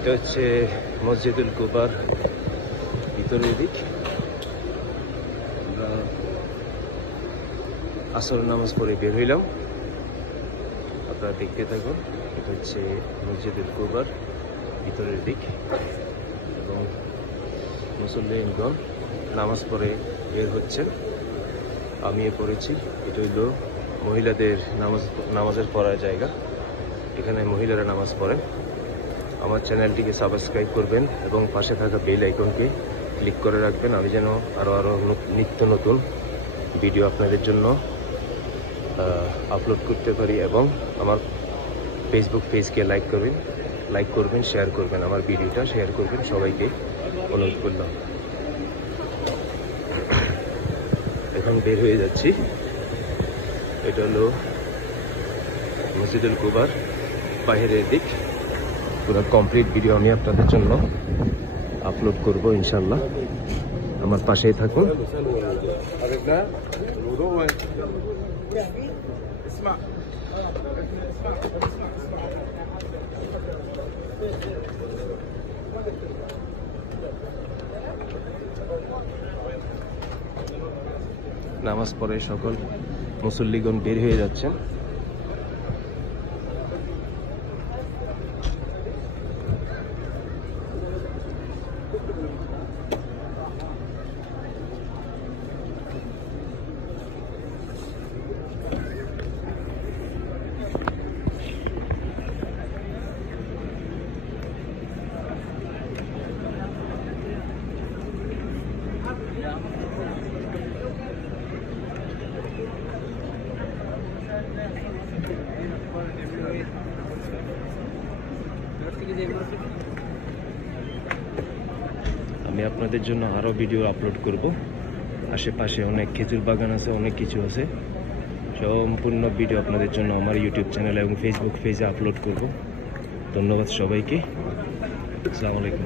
এটা হচ্ছে মসজিদুল কুবার ভিতরের দিক। আমরা আসর নামাজ পড়ে বের হইলাম, আপনারা দেখতে থাকুন। এটা হচ্ছে মসজিদুল কুবার ভিতরের দিক এবং মুসল্লিগণ নামাজ পড়ে বের হচ্ছেন। আমিও পড়েছি। এটা হইল মহিলাদের নামাজের পড়ার জায়গা, এখানে মহিলারা নামাজ পড়েন। আমার চ্যানেলটিকে সাবস্ক্রাইব করবেন এবং পাশে থাকা বেল আইকনকে ক্লিক করে রাখবেন, আমি যেন আরও নিত্য নতুন ভিডিও আপনাদের জন্য আপলোড করতে পারি। এবং আমার ফেসবুক পেজকে লাইক করবেন, শেয়ার করবেন, আমার ভিডিওটা শেয়ার করবেন, সবাইকে অনুরোধ করলাম। এখন বের হয়ে যাচ্ছি। এটা হলো মসজিদুল কুবার বাইরের দিক। পুরো কমপ্লিট ভিডিও আমি আপনাদের জন্য আপলোড করব ইনশাল্লাহ। আমার পাশেই থাকুন। নামাজ পড়ে সকল মুসল্লিগণ বের হয়ে যাচ্ছেন। আমি আপনাদের জন্য আরও ভিডিও আপলোড করব। আশেপাশে অনেক খেজুর বাগান আছে, অনেক কিছু আছে। সম্পূর্ণ ভিডিও আপনাদের জন্য আমার ইউটিউব চ্যানেল এবং ফেসবুক পেজে আপলোড করব। ধন্যবাদ সবাইকে। আসসালামু আলাইকুম।